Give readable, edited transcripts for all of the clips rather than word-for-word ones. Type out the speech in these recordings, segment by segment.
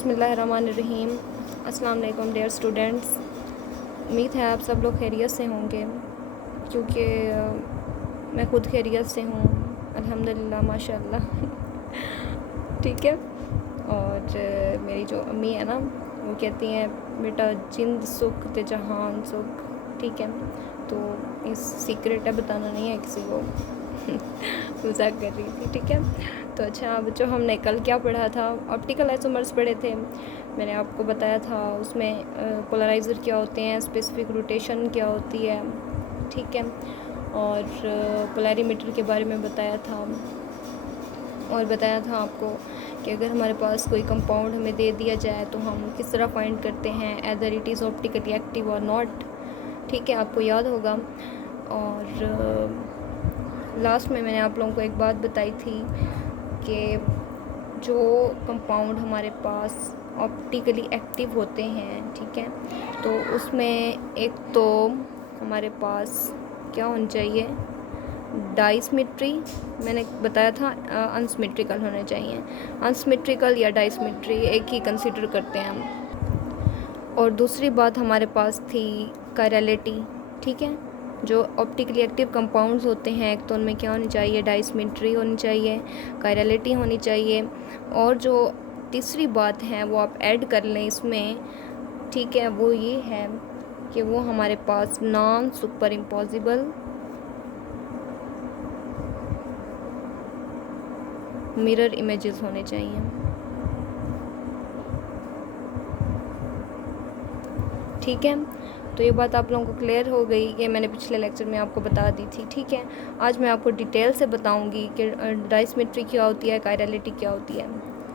बिस्मिल्लाहिर्रहमानिर्रहीम। अस्सलाम वालेकुम डियर स्टूडेंट्स। उम्मीद है आप सब लोग खैरियत से होंगे, क्योंकि मैं खुद खैरियत से हूँ अल्हम्दुलिल्लाह माशाअल्लाह। ठीक है। और मेरी जो अम्मी है ना, वो कहती हैं बेटा जिंद सुख ते जहान सुख। ठीक है, तो इस सीक्रेट है, बताना नहीं है किसी को। मजाक कर रही थी। ठीक है, तो अच्छा बच्चों, हमने कल क्या पढ़ा था? ऑप्टिकल आइसोमर्स पढ़े थे। मैंने आपको बताया था उसमें पोलराइज़र क्या होते हैं, स्पेसिफिक रोटेशन क्या होती है। ठीक है, और पोलैरिमीटर के बारे में बताया था, और बताया था आपको कि अगर हमारे पास कोई कंपाउंड हमें दे दिया जाए तो हम किस तरह फाइंड करते हैं either it is optically active और नॉट। ठीक है, आपको याद होगा। और लास्ट में मैंने आप लोगों को एक बात बताई थी कि जो कंपाउंड हमारे पास ऑप्टिकली एक्टिव होते हैं, ठीक है, तो उसमें एक तो हमारे पास क्या होना चाहिए, डाइसिमेट्री। मैंने बताया था अनसिमेट्रिकल होने चाहिए। अनसिमेट्रिकल या डाइसिमेट्री एक ही कंसिडर करते हैं हम। और दूसरी बात हमारे पास थी कायरलिटी। ठीक है, जो ऑप्टिकली एक्टिव कंपाउंड्स होते हैं, एक तो उनमें क्या होनी चाहिए, डाइसिमेट्री होनी चाहिए, कायरलिटी होनी चाहिए। और जो तीसरी बात है वो आप ऐड कर लें इसमें, ठीक है, वो ये है कि वो हमारे पास non superimposable mirror images होने चाहिए। ठीक है, तो ये बात आप लोगों को क्लियर हो गई, ये मैंने पिछले लेक्चर में आपको बता दी थी। ठीक है, आज मैं आपको डिटेल से बताऊंगी कि डाइसिमेट्री क्या होती है, कायरलिटी क्या होती है।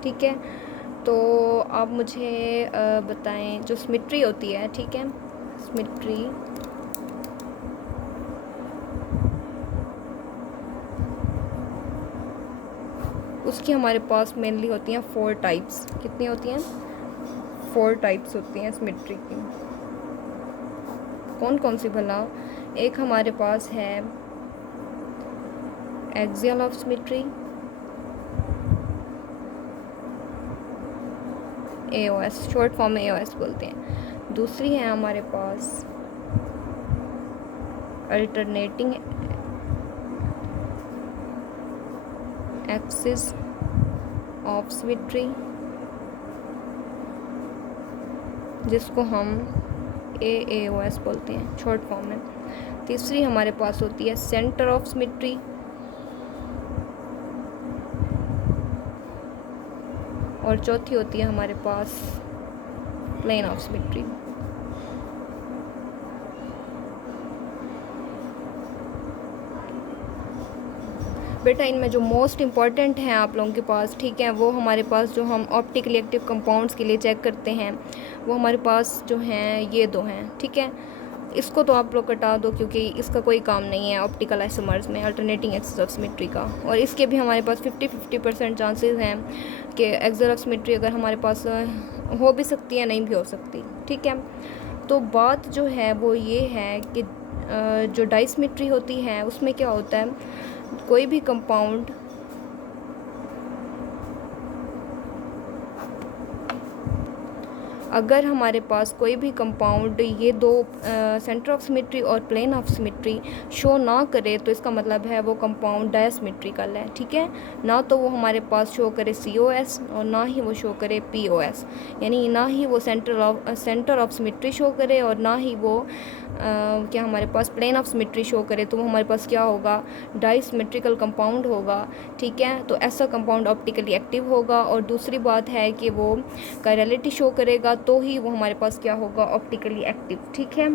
ठीक है, तो आप मुझे बताएं जो सिमेट्री होती है। ठीक है, सिमेट्री उसकी हमारे पास मेनली होती हैं 4 टाइप्स। कितनी होती हैं? 4 टाइप्स होती हैं सिमेट्री की। कौन कौन सी भला? एक हमारे पास है axial of symmetry, AOS, short form में AOS बोलते हैं। दूसरी है हमारे पास अल्टरनेटिंग एक्सिस ऑफ सिमेट्री, जिसको हम AAOS बोलते हैं शॉर्ट फॉर्म में। तीसरी हमारे पास होती है सेंटर ऑफ सिमेट्री, और चौथी होती है हमारे पास प्लेन ऑफ सिमेट्री। बेटा इनमें जो मोस्ट इम्पॉर्टेंट हैं आप लोगों के पास, ठीक है, वो हमारे पास जो हम ऑप्टिकली एक्टिव कंपाउंड्स के लिए चेक करते हैं, वो हमारे पास जो हैं ये दो हैं। ठीक है, इसको तो आप लोग कटा दो क्योंकि इसका कोई काम नहीं है ऑप्टिकल आइसोमर्स में, अल्टरनेटिंग एक्सिस ऑफ सिमेट्री का। और इसके भी हमारे पास 50-50% चांसेस हैं कि एक्सिस ऑफ सिमेट्री अगर हमारे पास हो भी सकती है, नहीं भी हो सकती। ठीक है, तो बात जो है वो ये है कि जो डाइसिमेट्री होती है उसमें क्या होता है, कोई भी कंपाउंड अगर हमारे पास कोई भी कंपाउंड ये दो सेंटर ऑफ सिमेट्री और प्लेन ऑफ सिमेट्री शो ना करे, तो इसका मतलब है वो कंपाउंड डायसिमेट्रिकल है। ठीक है, ना तो वो हमारे पास शो करे COS और ना ही वो शो करे POS, यानी ना ही वो सेंटर ऑफ सिमेट्री शो करे और ना ही वो क्या हमारे पास प्लेन ऑफ सिमेट्री शो करे, तो वो हमारे पास क्या होगा, डाइसिमेट्रिकल कंपाउंड होगा। ठीक है, तो ऐसा कंपाउंड ऑप्टिकली एक्टिव होगा। और दूसरी बात है कि वो कायरलिटी शो करेगा, तो ही वो हमारे पास क्या होगा, ऑप्टिकली एक्टिव। ठीक है,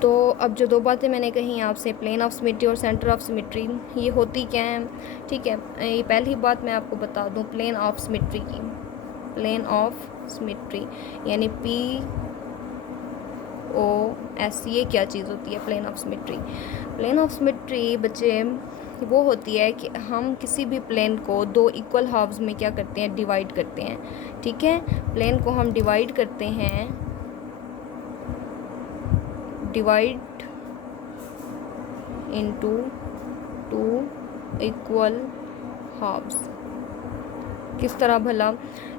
तो अब जो दो बातें मैंने कही आपसे, प्लेन ऑफ सिमेट्री और सेंटर ऑफ सिमेट्री, ये होती क्या है? ठीक है, ये पहली बात मैं आपको बता दूं प्लेन ऑफ सिमेट्री की। प्लेन ऑफ सिमेट्री यानी POS, ये क्या चीज़ होती है plane of symmetry? Plane of symmetry बच्चे वो होती है कि हम किसी भी प्लेन को दो इक्वल हाफ्स में क्या करते हैं, डिवाइड करते हैं। ठीक है, प्लेन को हम डिवाइड करते हैं, डिवाइड इनटू 2 इक्वल हाफ्स। किस तरह भला?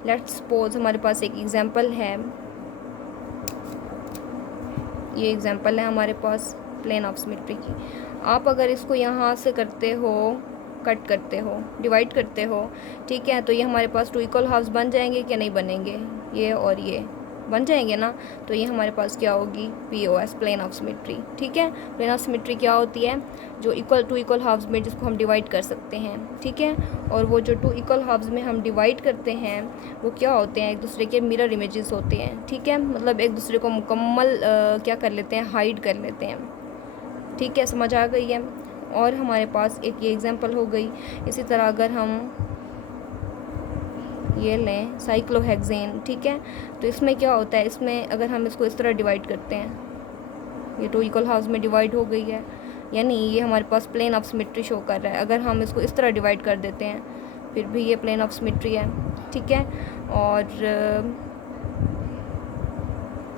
लेट्स सपोज हमारे पास एक एग्जांपल है, ये एग्जांपल है हमारे पास प्लेन ऑफ सिमेट्री की। आप अगर इसको यहाँ से करते हो, कट करते हो, डिवाइड करते हो, ठीक है, तो ये हमारे पास टू इक्वल हाफ्स बन जाएंगे क्या नहीं बनेंगे? ये और ये बन जाएंगे ना। तो ये हमारे पास क्या होगी? POS, plane of symmetry. ठीक है, प्लेन ऑफ सिमेट्री क्या होती है? जो टू इक्वल हाफ्स में जिसको हम डिवाइड कर सकते हैं, ठीक है, और वो जो टू इक्वल हाफ्स में हम डिवाइड करते हैं वो क्या होते हैं? एक दूसरे के मिरर इमेजेस होते हैं, ठीक है, मतलब एक दूसरे को मुकम्मल क्या कर लेते हैं? हाइड कर लेते हैं। ठीक है, समझ आ गई है। और हमारे पास एक ये एग्जांपल हो गई। इसी तरह अगर हम ये लें साइक्लोहेक्सेन, ठीक है, तो इसमें क्या होता है? इसमें अगर हम इसको इस तरह डिवाइड करते हैं, ये टू इक्वल हाफ्स में डिवाइड हो गई है, यानी ये हमारे पास प्लेन ऑफ सिमेट्री शो कर रहा है। अगर हम इसको इस तरह डिवाइड कर देते हैं फिर भी ये प्लेन ऑफ सिमेट्री है, ठीक है। और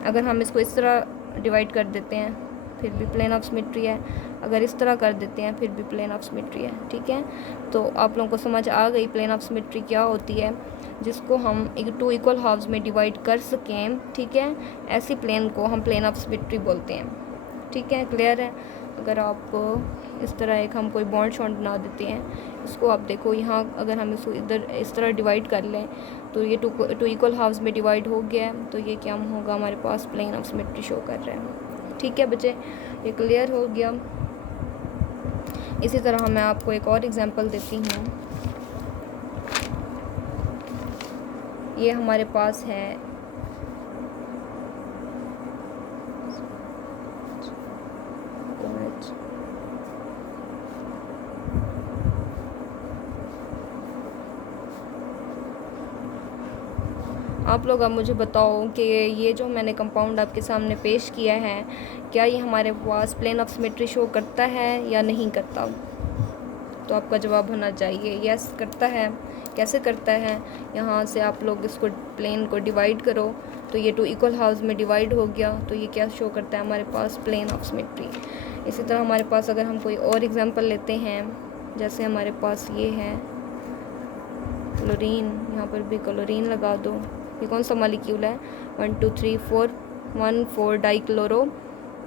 अगर हम इसको इस तरह डिवाइड कर देते हैं फिर भी प्लेन ऑफ सिमेट्री है, अगर इस तरह कर देते हैं फिर भी प्लेन ऑफ सिमेट्री है, ठीक है। तो आप लोगों को समझ आ गई प्लेन ऑफ सिमेट्री क्या होती है, जिसको हम एक टू इक्वल हाफ्स में डिवाइड कर सकें, ठीक है। ऐसी प्लेन को हम प्लेन ऑफ सिमेट्री बोलते हैं, ठीक है, क्लियर है। अगर आप इस तरह एक हम कोई बॉन्ड शॉन्ड बना देते हैं, इसको आप देखो यहाँ, अगर हम इसको इधर इस तरह डिवाइड कर लें तो ये टू इक्वल हाफ्स में डिवाइड हो गया है, तो ये क्या होगा? हमारे पास प्लेन ऑफ सिमेट्री शो कर रहा है, ठीक है बच्चे, ये क्लियर हो गया। इसी तरह मैं आपको एक और एग्जांपल देती हूँ। ये हमारे पास है आप लोग अब मुझे बताओ कि ये जो मैंने कंपाउंड आपके सामने पेश किया है, क्या ये हमारे पास प्लेन ऑफ सिमेट्री शो करता है या नहीं करता? तो आपका जवाब होना चाहिए यस करता है। कैसे करता है? यहाँ से आप लोग इसको प्लेन को डिवाइड करो तो ये टू इक्वल हाफ्स में डिवाइड हो गया, तो ये क्या शो करता है? हमारे पास प्लेन ऑफ सिमेट्री। इसी तरह हमारे पास अगर हम कोई और एग्जांपल लेते हैं, जैसे हमारे पास ये है क्लोरीन, यहाँ पर भी क्लोरीन लगा दो। ये कौन सा मॉलिक्यूल है? 1 2 3 4 1 4 डाइक्लोरो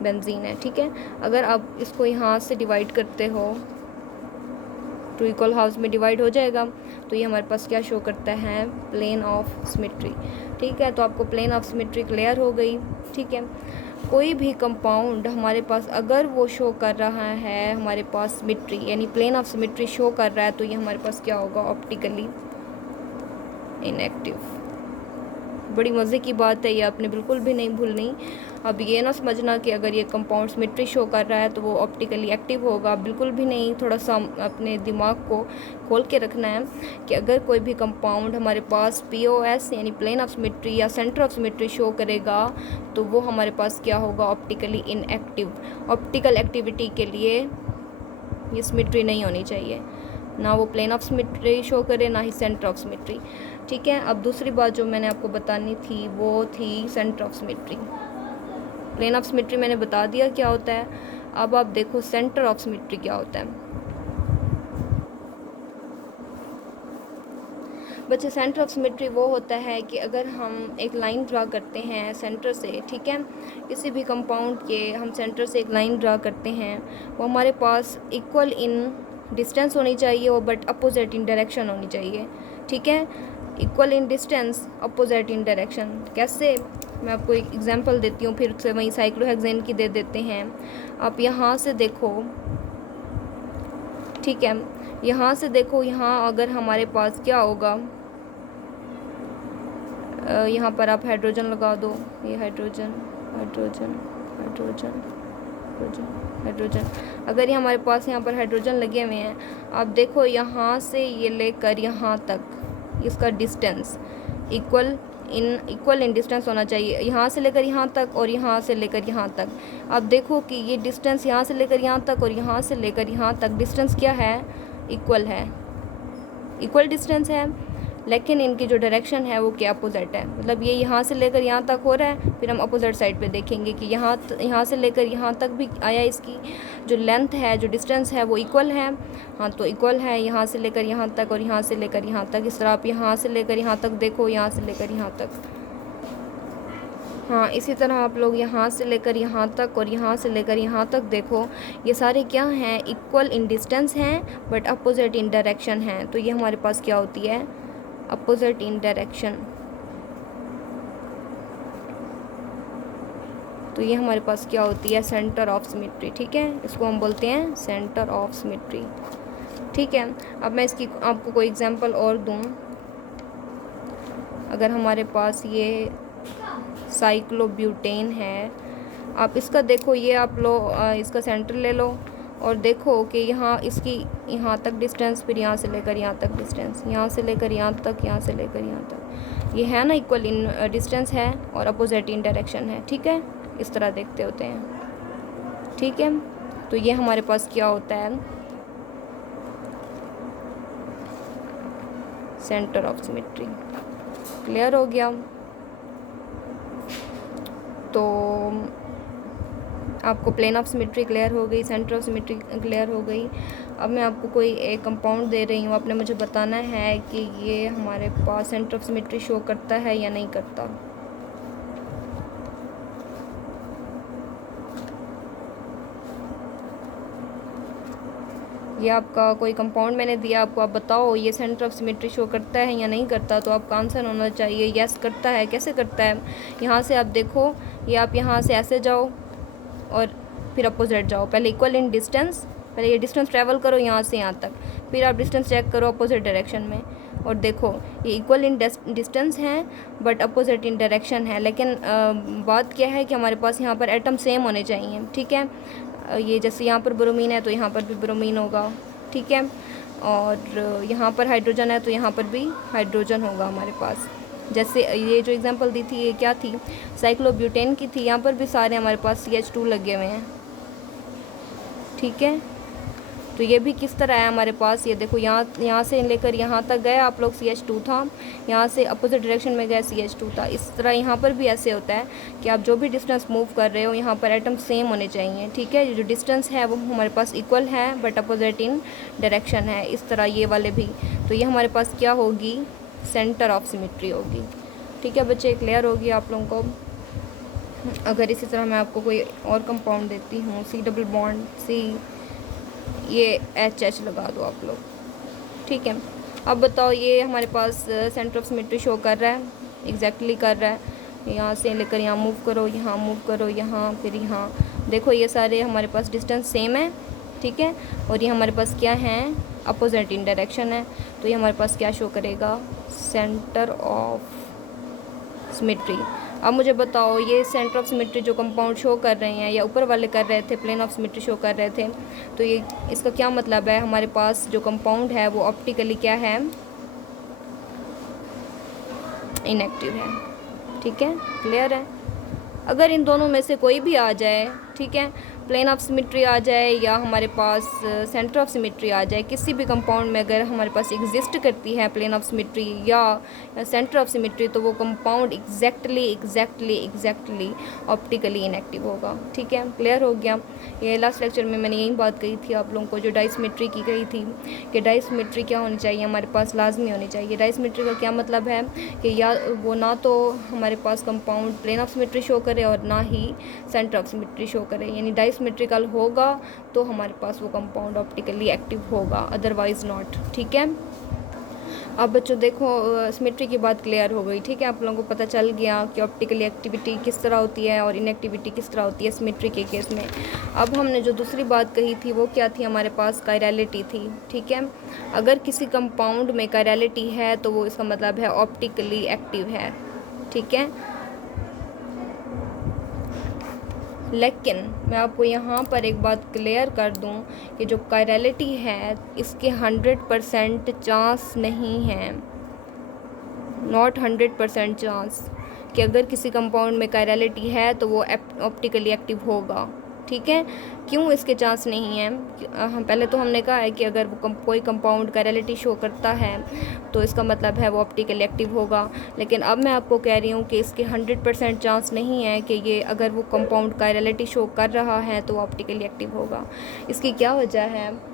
बेंजीन है, ठीक है। अगर आप इसको यहाँ से डिवाइड करते हो, टू इक्वल हाफ्स में डिवाइड हो जाएगा, तो ये हमारे पास क्या शो करता है? प्लेन ऑफ सिमेट्री, ठीक है। तो आपको प्लेन ऑफ सिमेट्री क्लियर हो गई, ठीक है। कोई भी कंपाउंड हमारे पास अगर वो शो कर रहा है हमारे पास सिमेट्री, यानी प्लेन ऑफ सिमेट्री शो कर रहा है, तो ये हमारे पास क्या होगा? Optically inactive. बड़ी मज़े की बात है, ये आपने बिल्कुल भी नहीं भूलनी। अब ये ना समझना कि अगर ये कंपाउंड सिमेट्री शो कर रहा है तो वो ऑप्टिकली एक्टिव होगा, बिल्कुल भी नहीं। थोड़ा सा अपने दिमाग को खोल के रखना है कि अगर कोई भी कंपाउंड हमारे पास POS यानी प्लेन ऑफ सिमेट्री या सेंटर ऑफ सिमेट्री शो करेगा तो वो हमारे पास क्या होगा? Optically inactive. ऑप्टिकल एक्टिविटी के लिए ये सिमेट्री नहीं होनी चाहिए, ना वो प्लेन ऑफ सिमेट्री शो करे ना ही सेंटर ऑफ सिमेट्री, ठीक है। अब दूसरी बात जो मैंने आपको बतानी थी वो थी centre of symmetry. Plane of symmetry मैंने बता दिया क्या होता है, अब आप देखो सेंटर ऑफ सिमेट्री क्या होता है। बच्चे, सेंटर ऑफ सिमेट्री वो होता है कि अगर हम एक लाइन ड्रा करते हैं सेंटर से, ठीक है, किसी भी कंपाउंड के हम सेंटर से एक लाइन ड्रा करते हैं, वो हमारे पास इक्वल इन डिस्टेंस होनी चाहिए और बट अपोजिट इन डायरेक्शन होनी चाहिए, ठीक है। Equal in distance, opposite in direction. कैसे? मैं आपको एक एग्जांपल देती हूँ, फिर से वहीं साइक्लोहेक्सेन की दे देते हैं। आप यहाँ से देखो, ठीक है, यहाँ से देखो, यहाँ अगर हमारे पास क्या होगा, यहाँ पर आप हाइड्रोजन लगा दो, ये hydrogen hydrogen hydrogen hydrogen hydrogen. अगर ये हमारे पास यहाँ पर हाइड्रोजन लगे हुए हैं, आप देखो यहाँ से ये लेकर यहाँ तक इसका डिस्टेंस इक्वल इन डिस्टेंस होना चाहिए, यहाँ से लेकर यहाँ तक और यहाँ से लेकर यहाँ तक। आप देखो कि ये डिस्टेंस यहाँ से लेकर यहाँ तक और यहाँ से लेकर यहाँ तक डिस्टेंस क्या है? इक्वल है, इक्वल डिस्टेंस है। लेकिन इनकी जो डायरेक्शन है वो क्या अपोजिट है। मतलब ये यहाँ से लेकर यहाँ तक हो रहा है, फिर हम अपोजिट साइड पे देखेंगे कि यहाँ से लेकर यहाँ तक भी आया, इसकी जो लेंथ है, जो डिस्टेंस है वो इक्वल है। हाँ, तो इक्वल है यहाँ से लेकर यहाँ तक और यहाँ से लेकर यहाँ तक। इस तरह आप यहाँ से लेकर यहाँ तक देखो, यहाँ से लेकर यहाँ तक। हाँ, इसी तरह आप लोग यहाँ से लेकर यहाँ तक और यहाँ से लेकर यहाँ तक देखो, ये सारे क्या हैं, इक्वल इन डिस्टेंस हैं बट अपोजिट इन डायरेक्शन हैं। तो ये हमारे पास क्या होती है, अपोजिट इन डायरेक्शन। तो ये हमारे पास क्या होती है, सेंटर ऑफ सिमेट्री। ठीक है, इसको हम बोलते हैं सेंटर ऑफ सिमेट्री। ठीक है, अब मैं इसकी आपको कोई एग्जांपल और दूँ। अगर हमारे पास ये साइक्लोब्यूटेन है, आप इसका देखो, ये आप लो इसका सेंटर ले लो और देखो कि यहाँ इसकी यहाँ तक डिस्टेंस, फिर यहाँ से लेकर यहाँ तक डिस्टेंस, यहाँ से लेकर यहाँ तक, यहाँ से लेकर यहाँ तक, ये है ना इक्वल इन डिस्टेंस है और अपोजिट इन डायरेक्शन है। ठीक है, इस तरह देखते होते हैं। ठीक है, तो ये हमारे पास क्या होता है, सेंटर ऑफ सिमेट्री। क्लियर हो गया? तो आपको प्लेन ऑफ सिमेट्री क्लियर हो गई, सेंटर ऑफ सिमेट्री क्लियर हो गई। अब मैं आपको कोई एक कंपाउंड दे रही हूँ, आपने मुझे बताना है कि ये हमारे पास सेंटर ऑफ सिमेट्री शो करता है या नहीं करता। ये आपका कोई कंपाउंड मैंने दिया आपको, आप बताओ ये सेंटर ऑफ सिमेट्री शो करता है या नहीं करता। तो आपका आंसर होना चाहिए यस करता है। कैसे करता है, यहाँ से आप देखो, ये आप यहाँ से ऐसे जाओ और फिर अपोजिट जाओ। पहले इक्वल इन डिस्टेंस, पहले ये डिस्टेंस ट्रैवल करो यहाँ से यहाँ तक, फिर आप डिस्टेंस चेक करो अपोजिट डायरेक्शन में और देखो ये इक्वल इन डिस्टेंस हैं बट अपोजिट इन डायरेक्शन है। लेकिन बात क्या है कि हमारे पास यहाँ पर एटम सेम होने चाहिए। ठीक है, ये जैसे यहाँ पर ब्रोमीन है तो यहाँ पर भी ब्रोमीन होगा। ठीक है, और यहाँ पर हाइड्रोजन है तो यहाँ पर भी हाइड्रोजन होगा हमारे पास। जैसे ये जो एग्जांपल दी थी ये क्या थी, साइक्लोब्यूटेन की थी। यहाँ पर भी सारे हमारे पास CH2 लगे हुए हैं। ठीक है, तो ये भी किस तरह है हमारे पास, ये देखो यहाँ से लेकर यहाँ तक गए आप लोग CH2 था, यहाँ से अपोजिट डायरेक्शन में गए CH2 था। इस तरह यहाँ पर भी ऐसे होता है कि आप जो भी डिस्टेंस मूव कर रहे हो यहाँ पर एटम सेम होने चाहिए। ठीक है, जो डिस्टेंस है वो हमारे पास इक्वल है बट अपोजिट इन डायरेक्शन है। इस तरह ये वाले भी, तो ये हमारे पास क्या होगी, सेंटर ऑफ सिमेट्री होगी। ठीक है बच्चे, क्लियर होगी आप लोगों को। अगर इसी तरह मैं आपको कोई और कंपाउंड देती हूँ, C डबल बॉन्ड C, ये HH लगा दो आप लोग। ठीक है, अब बताओ ये हमारे पास सेंटर ऑफ सिमेट्री शो कर रहा है, एग्जैक्टली कर रहा है। यहाँ से लेकर यहाँ मूव करो, यहाँ मूव करो, यहाँ फिर यहाँ देखो, ये सारे हमारे पास डिस्टेंस सेम है। ठीक है, और ये हमारे पास क्या है, अपोजिट इन डायरेक्शन है। तो ये हमारे पास क्या शो करेगा, सेंटर ऑफ सिमेट्री। अब मुझे बताओ ये सेंटर ऑफ सिमेट्री जो कंपाउंड शो कर रहे हैं या ऊपर वाले कर रहे थे, प्लेन ऑफ सिमेट्री शो कर रहे थे, तो ये इसका क्या मतलब है, हमारे पास जो कंपाउंड है वो ऑप्टिकली क्या है, इनएक्टिव है। ठीक है, क्लियर है। अगर इन दोनों में से कोई भी आ जाए, ठीक है, प्लेन ऑफ सिमेट्री आ जाए या हमारे पास सेंटर ऑफ सिमेट्री आ जाए, किसी भी कंपाउंड में अगर हमारे पास एग्जिस्ट करती है प्लेन ऑफ सिमेट्री या सेंटर ऑफ सिमेट्री, तो वो कंपाउंड एग्जैक्टली ऑप्टिकली इनएक्टिव होगा। ठीक है, क्लियर हो गया। ये लास्ट लेक्चर में मैंने यही बात कही थी आप लोगों को, जो डाइसिमेट्री की कही थी कि डाइसिमेट्री क्या होनी चाहिए, हमारे पास लाजमी होनी चाहिए। डाइसिमेट्री का क्या मतलब है कि या वो ना तो हमारे पास compound plane of symmetry show करे और ना ही सेंटर ऑफ सिमेट्री शो करे, यानी डाइसिमेट्रिकल होगा तो हमारे पास वो कंपाउंड ऑप्टिकली एक्टिव होगा, अदरवाइज नॉट। ठीक है, अब बच्चों देखो सिमेट्री की बात क्लियर हो गई। ठीक है, आप लोगों को पता चल गया कि ऑप्टिकली एक्टिविटी किस तरह होती है और इनएक्टिविटी किस तरह होती है सिमेट्री के केस में। अब हमने जो दूसरी बात कही थी वो क्या थी, हमारे पास कायरलिटी थी। ठीक है, अगर किसी कंपाउंड में कायरलिटी है तो वो इसका मतलब है ऑप्टिकली एक्टिव है। ठीक है, लेकिन मैं आपको यहाँ पर एक बात क्लियर कर दूँ कि जो कायरलिटी है इसके 100% चांस नहीं है, नॉट 100% चांस कि अगर किसी कंपाउंड में कायरलिटी है तो वो ऑप्टिकली एक्टिव होगा। ठीक है। क्यों इसके चांस नहीं हैं? हम पहले तो हमने कहा है कि अगर वो कोई कंपाउंड कायरलिटी शो करता है तो इसका मतलब है वो ऑप्टिकली एक्टिव होगा। लेकिन अब मैं आपको कह रही हूँ कि इसके 100% चांस नहीं है कि ये अगर वो कंपाउंड कायरलिटी शो कर रहा है तो वो ऑप्टिकली एक्टिव होगा। इसकी क्या वजह है?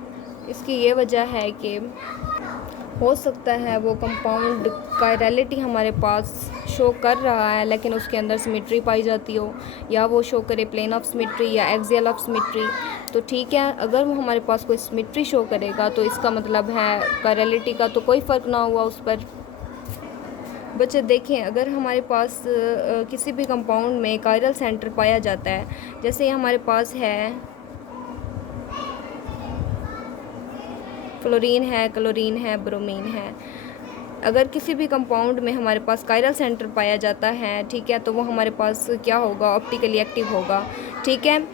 इसकी ये वजह है कि हो सकता है वो कंपाउंड कायरलिटी हमारे पास शो कर रहा है लेकिन उसके अंदर सिमेट्री पाई जाती हो, या वो शो करे प्लेन ऑफ सिमेट्री या एक्सियल ऑफ सिमेट्री। तो ठीक है, अगर वो हमारे पास कोई सिमेट्री शो करेगा तो इसका मतलब है कायरलिटी का तो कोई फ़र्क ना हुआ उस पर। बच्चे देखें, अगर हमारे पास किसी भी कंपाउंड में कायरल सेंटर पाया जाता है, जैसे ये हमारे पास है फ्लोरीन है, क्लोरीन है, ब्रोमीन है, अगर किसी भी कंपाउंड में हमारे पास कायरल सेंटर पाया जाता है, ठीक है, तो वो हमारे पास क्या होगा? ऑप्टिकली एक्टिव होगा। ठीक है,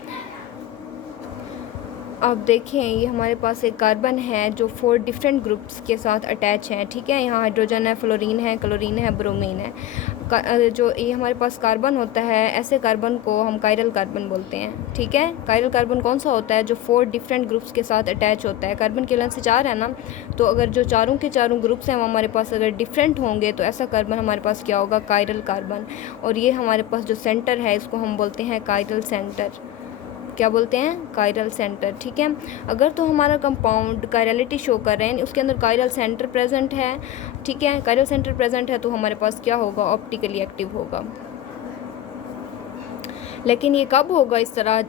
आप देखें ये हमारे पास एक कार्बन है जो 4 डिफरेंट ग्रुप्स के साथ अटैच है। ठीक है, यहाँ हाइड्रोजन है, फ्लोरीन है, क्लोरीन है, ब्रोमीन है। जो ये हमारे पास कार्बन होता है, ऐसे कार्बन को हम कायरल कार्बन बोलते हैं। ठीक है, कायरल कार्बन कौन सा होता है? जो 4 डिफरेंट ग्रुप्स के साथ अटैच होता है। कार्बन की लेंथ 4 है ना, तो अगर जो चारों के चारों ग्रुप्स हैं वो हमारे पास अगर डिफरेंट होंगे तो ऐसा कार्बन हमारे पास क्या होगा? Chiral carbon. और ये हमारे पास जो सेंटर है इसको हम बोलते हैं कायरल सेंटर। क्या बोलते हैं? Chiral centre. ठीक है, अगर तो हमारा कंपाउंड कायरलिटी शो कर रहे हैं, उसके अंदर कायरल सेंटर प्रेजेंट है, ठीक है, कायरल सेंटर प्रेजेंट है, तो हमारे पास क्या होगा? ऑप्टिकली एक्टिव होगा। लेकिन ये कब होगा इस तरह?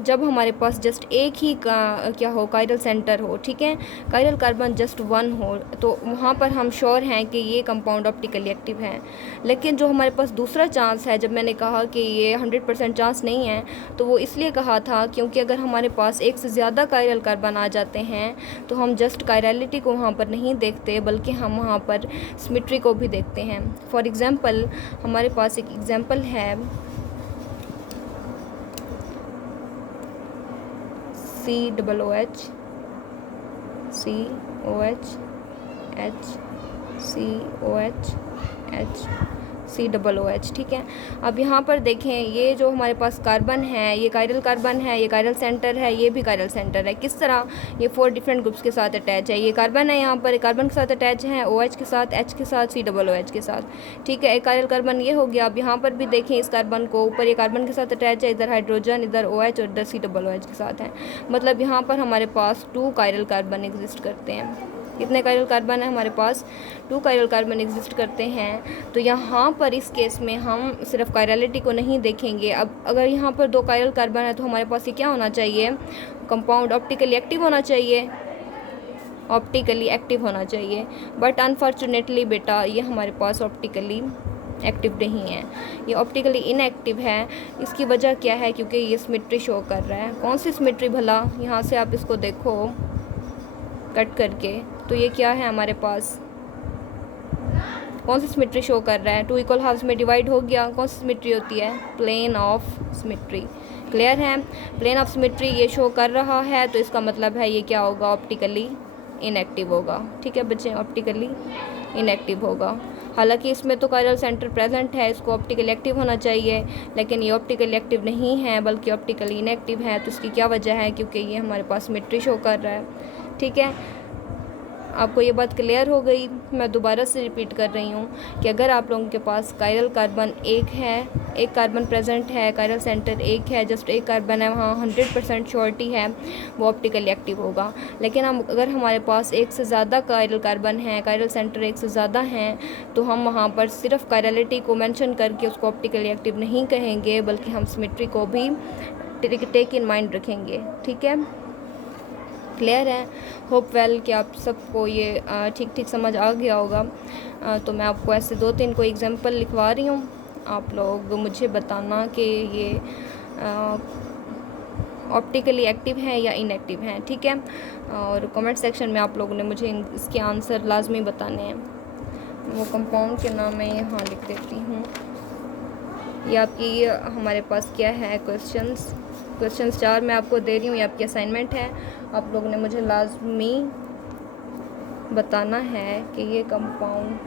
जब हमारे पास जस्ट एक ही का क्या हो? कायरल सेंटर हो। ठीक है, कायरल कार्बन जस्ट 1 हो, तो वहाँ पर हम श्योर हैं कि ये कंपाउंड ऑप्टिकली एक्टिव है। लेकिन जो हमारे पास दूसरा चांस है, जब मैंने कहा कि ये 100% चांस नहीं है, तो वो इसलिए कहा था क्योंकि अगर हमारे पास एक से ज़्यादा कायरल कार्बन आ जाते हैं तो हम जस्ट कायरलिटी को वहाँ पर नहीं देखते बल्कि हम वहाँ पर सिमेट्री को भी देखते हैं। फॉर एग्ज़ाम्पल, हमारे पास एक एग्ज़ाम्पल है COOH, COH, HCOH, HCOOH। ठीक है, अब यहाँ पर देखें, ये जो हमारे पास कार्बन है, ये कायरल कार्बन है, ये कायरल सेंटर है, ये भी कायरल सेंटर है। किस तरह? ये 4 डिफरेंट ग्रुप्स के साथ अटैच है। ये कार्बन है, यहाँ पर कार्बन के साथ अटैच है, OH के साथ, H के साथ, COOH के साथ। ठीक है, एक कायरल कार्बन ये हो गया। अब यहाँ पर भी देखें, इस कार्बन को ऊपर ये कार्बन के साथ अटैच है, इधर हाइड्रोजन, इधर OH और इधर COOH के साथ है। मतलब यहाँ पर हमारे पास 2 कायरल कार्बन एग्जिस्ट करते हैं। कितने कायरल कार्बन है हमारे पास? 2 कायरल कार्बन एग्जिस्ट करते हैं। तो यहाँ पर इस केस में हम सिर्फ कायरलिटी को नहीं देखेंगे। अब अगर यहाँ पर 2 कायरल कार्बन है तो हमारे पास ये क्या होना चाहिए? कंपाउंड ऑप्टिकली एक्टिव होना चाहिए, ऑप्टिकली एक्टिव होना चाहिए। बट अनफॉर्चुनेटली बेटा, ये हमारे पास ऑप्टिकली एक्टिव नहीं है, ये ऑप्टिकली इनएक्टिव है। इसकी वजह क्या है? क्योंकि ये सिमेट्री शो कर रहा है। कौन सी सिमेट्री भला? यहाँ से आप इसको देखो कट करके, तो ये क्या है हमारे पास? कौन सी सिमेट्री शो कर रहा है? 2 इक्वल हाफ्स में डिवाइड हो गया। कौन सी सिमेट्री होती है? Plane of symmetry. क्लियर है? प्लेन ऑफ सिमेट्री ये शो कर रहा है, तो इसका मतलब है ये क्या होगा? ऑप्टिकली इनएक्टिव होगा। ठीक है बच्चे, ऑप्टिकली इनएक्टिव होगा। हालांकि इसमें तो कायरल सेंटर प्रेजेंट है, इसको ऑप्टिकली एक्टिव होना चाहिए, लेकिन ये ऑप्टिकली एक्टिव नहीं है बल्कि ऑप्टिकली इनएक्टिव है। तो इसकी क्या वजह है? क्योंकि ये हमारे पास सिमेट्री शो कर रहा है। ठीक है, आपको ये बात क्लियर हो गई? मैं दोबारा से रिपीट कर रही हूँ कि अगर आप लोगों के पास कायरल कार्बन एक है, एक कार्बन प्रेजेंट है, कायरल सेंटर एक है, जस्ट एक कार्बन है, वहाँ 100% श्योरिटी है वो ऑप्टिकली एक्टिव होगा। लेकिन हम अगर हमारे पास एक से ज़्यादा कायरल कार्बन है, कायरल सेंटर एक से ज़्यादा हैं, तो हम वहाँ पर सिर्फ कायरलिटी को मेंशन करके उसको ऑप्टिकली एक्टिव नहीं कहेंगे बल्कि हम सिमेट्री को भी टेक इन माइंड रखेंगे। ठीक है, क्लियर है? होप वेल कि आप सबको ये ठीक समझ आ गया होगा। तो मैं आपको ऐसे 2-3 कोई एग्जांपल लिखवा रही हूँ, आप लोग मुझे बताना कि ये ऑप्टिकली एक्टिव है या इनएक्टिव है। ठीक है, और कमेंट सेक्शन में आप लोगों ने मुझे इसके आंसर लाजमी बताने हैं। वो कंपाउंड के नाम मैं यहाँ लिख देती हूँ। ये आपकी हमारे पास क्या है क्वेश्चंस 4 मैं आपको दे रही हूँ, ये आपकी असाइनमेंट है। आप लोगों ने मुझे लाजमी बताना है कि ये कंपाउंड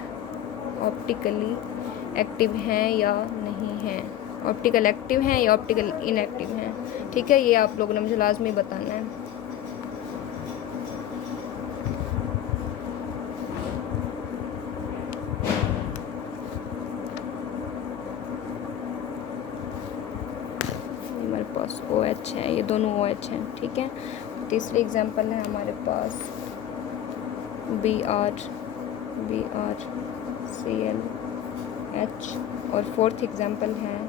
ऑप्टिकली एक्टिव हैं या नहीं हैं। ऑप्टिकल एक्टिव हैं या ऑप्टिकल इनएक्टिव हैं। ठीक है, ये आप लोगों ने मुझे लाजमी बताना है। हमारे पास OH है, ये दोनों OH हैं। ठीक है, तीसरी एग्जांपल है हमारे पास BrClH, और फोर्थ एग्जांपल है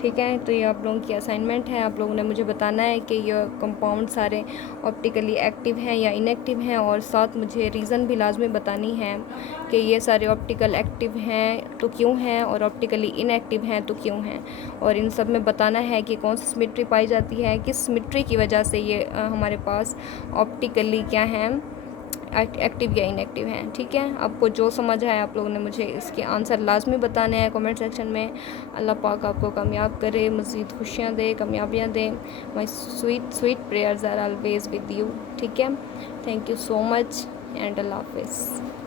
ठीक है। तो ये आप लोगों की असाइनमेंट है, आप लोगों ने मुझे बताना है कि ये कंपाउंड सारे ऑप्टिकली एक्टिव हैं या इनएक्टिव हैं, और साथ मुझे रीज़न भी लाजमी बतानी है कि ये सारे ऑप्टिकल एक्टिव हैं तो क्यों हैं, और ऑप्टिकली इनएक्टिव हैं तो क्यों हैं। और इन सब में बताना है कि कौन सी सिमेट्री पाई जाती है, किस सिमेट्री की वजह से ये हमारे पास ऑप्टिकली क्या हैं, एक्टिव या इनएक्टिव हैं। ठीक है, आपको जो समझ आए आप लोगों ने मुझे इसके आंसर लाजमी बताने हैं कमेंट सेक्शन में। अल्लाह पाक आपको कामयाब करे, मज़ीद खुशियाँ दे, कामयाबियाँ दे। My sweet prayers are always with you. ठीक है, thank you so much and Allah हाफिज़।